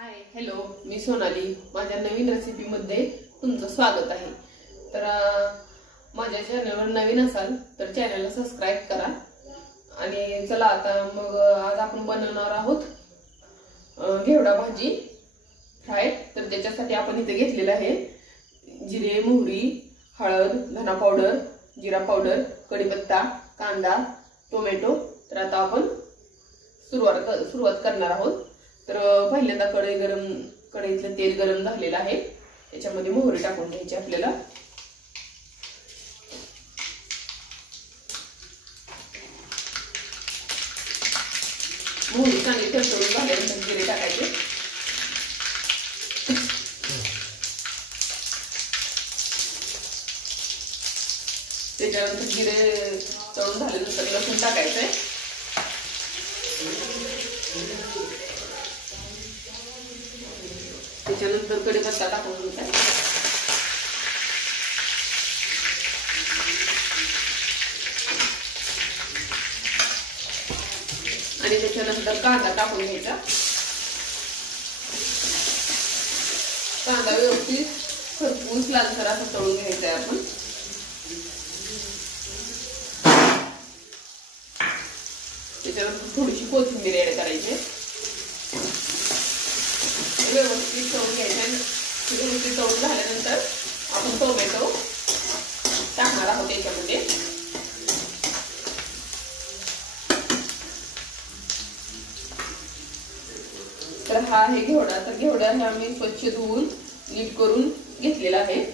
Hi hello, मी सोनाली. माझ्या नवीन रेसिपीमध्ये तुमचं स्वागत आहे. तर माझ्या चॅनलवर नवीन असाल तर चॅनलला सबस्क्राईब करा. आणि चला आता मग आज आपण बनवणार आहोत घेवडा भाजी फ्राय. तर त्याच्यासाठी आपण इथे घेतलेलं आहे जिरे, मोहरी, हळद, धना पावडर, जिरा पावडर, कढीपत्ता, कांदा, टोमॅटो. तर आता आपण सुरुवात करणार आहोत. तर पहिल्यांदा कढईतलं तेल गरम झालेलं आहे. त्याच्यामध्ये मोहरी टाकून घ्यायची आपल्याला. मोहरी चांगली तडतडून झाल्यानंतर जिरे टाकायचे. त्याच्यानंतर जिरे तळून झाल्यानंतर लसूण टाकायचंय. त्याच्यानंतर कढीपत्ता टाकून घ्यायचा. आणि त्याच्यानंतर कांदा टाकून घ्यायचा. कांदा व्यवस्थित खरपूस लालसर असं तळून घ्यायचा आहे आपण. त्याच्यानंतर थोडीशी कोथिंबीर ऍड करायची. व्यवस्थित तळून घ्यायचं. व्यवस्थित तळून झाल्यानंतर आपण टोमॅटो टाकणार आहोत याच्यामध्ये. तर हा आहे घेवडा. तर घेवडा हा मी स्वच्छ धुवून नीट करून घेतलेला आहे.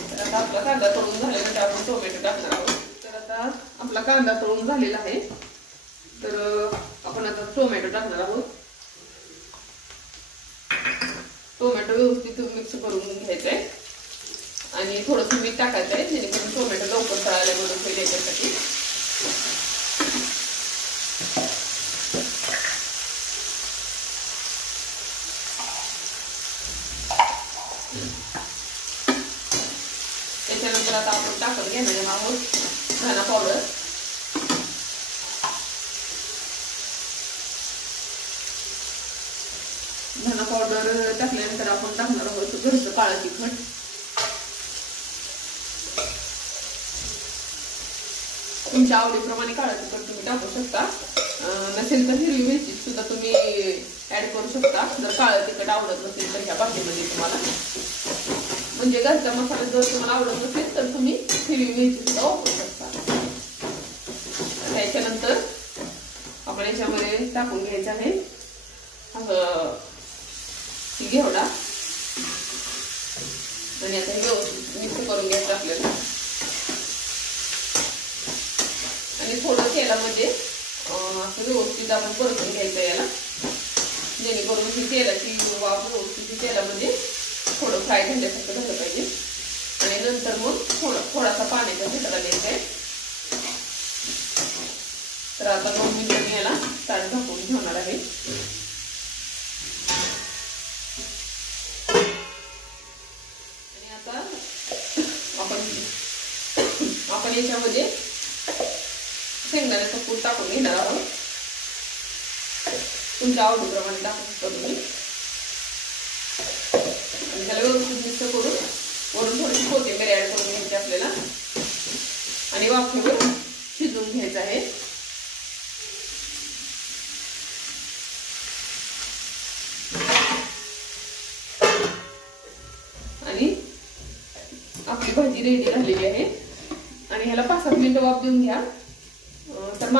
तर आता आपला कांदा तळून झाल्यानंतर आपण टोमॅटो टाकणार आहोत. तर आता आपला कांदा तळून झालेला आहे. तर आपण आता टोमॅटो टाकणार आहोत. टोमॅटो व्यवस्थित मिक्स करून घ्यायचंय आणि थोडंसं मीठ टाकायचं आहे जेणेकरून टोमॅटो लवकर तळायला मदत होईल याच्यासाठी. त्याच्यानंतर आता आपण टाकून घेणार आहोत धना पावडर. धना पावडर टाकल्यानंतर आपण टाकणार आहोत घरचं काळं तिखट. तुमच्या आवडीप्रमाणे काळं तिखट तुम्ही टाकू शकता. नसेल तर हिरवी मिरची सुद्धा तुम्ही ऍड करू शकता जर काळं तिखट आवडत नसेल तर ह्या भाजीमध्ये तुम्हाला. म्हणजे घरचा मसाला जर तुम्हाला आवडत नसेल तर तुम्ही हिरवी मिरची सुद्धा वापरू शकता. त्याच्यानंतर आपण याच्यामध्ये टाकून घ्यायचं आहे घेवडा. आणि आता हे व्यवस्थित मिक्स करून घ्यायचं आपल्याला. आणि थोडं तेलामध्ये असं व्यवस्थित आपण परतून घ्यायचं याला जेणेकरून ही तेलाची वाफ व्यवस्थित तेलामध्ये थोडं फ्राय झाल्यासारखं झालं पाहिजे. आणि नंतर मग थोडासा पाण्याचा झटका द्यायचा आहे. तर आता 2 मिनिटांनी याला ताट झाकून ठेवणार आहे. आपण याच्यामध्ये शेंगदाण्याचा कूट टाकून घेणार आहोत. तुमच्या आवडीप्रमाणे टाकू शकता तुम्ही. आणि त्याला व्यवस्थित मिक्स करून वरून थोडीशी कोथिंबीर ऍड करून घ्यायची आपल्याला. आणि वाफेवर शिजवून घ्यायचं आहे. आणि आपली भाजी रेडी झालेली आहे. आणि ह्याला 5-7 मिनिटं वाफ देऊन घ्या. तर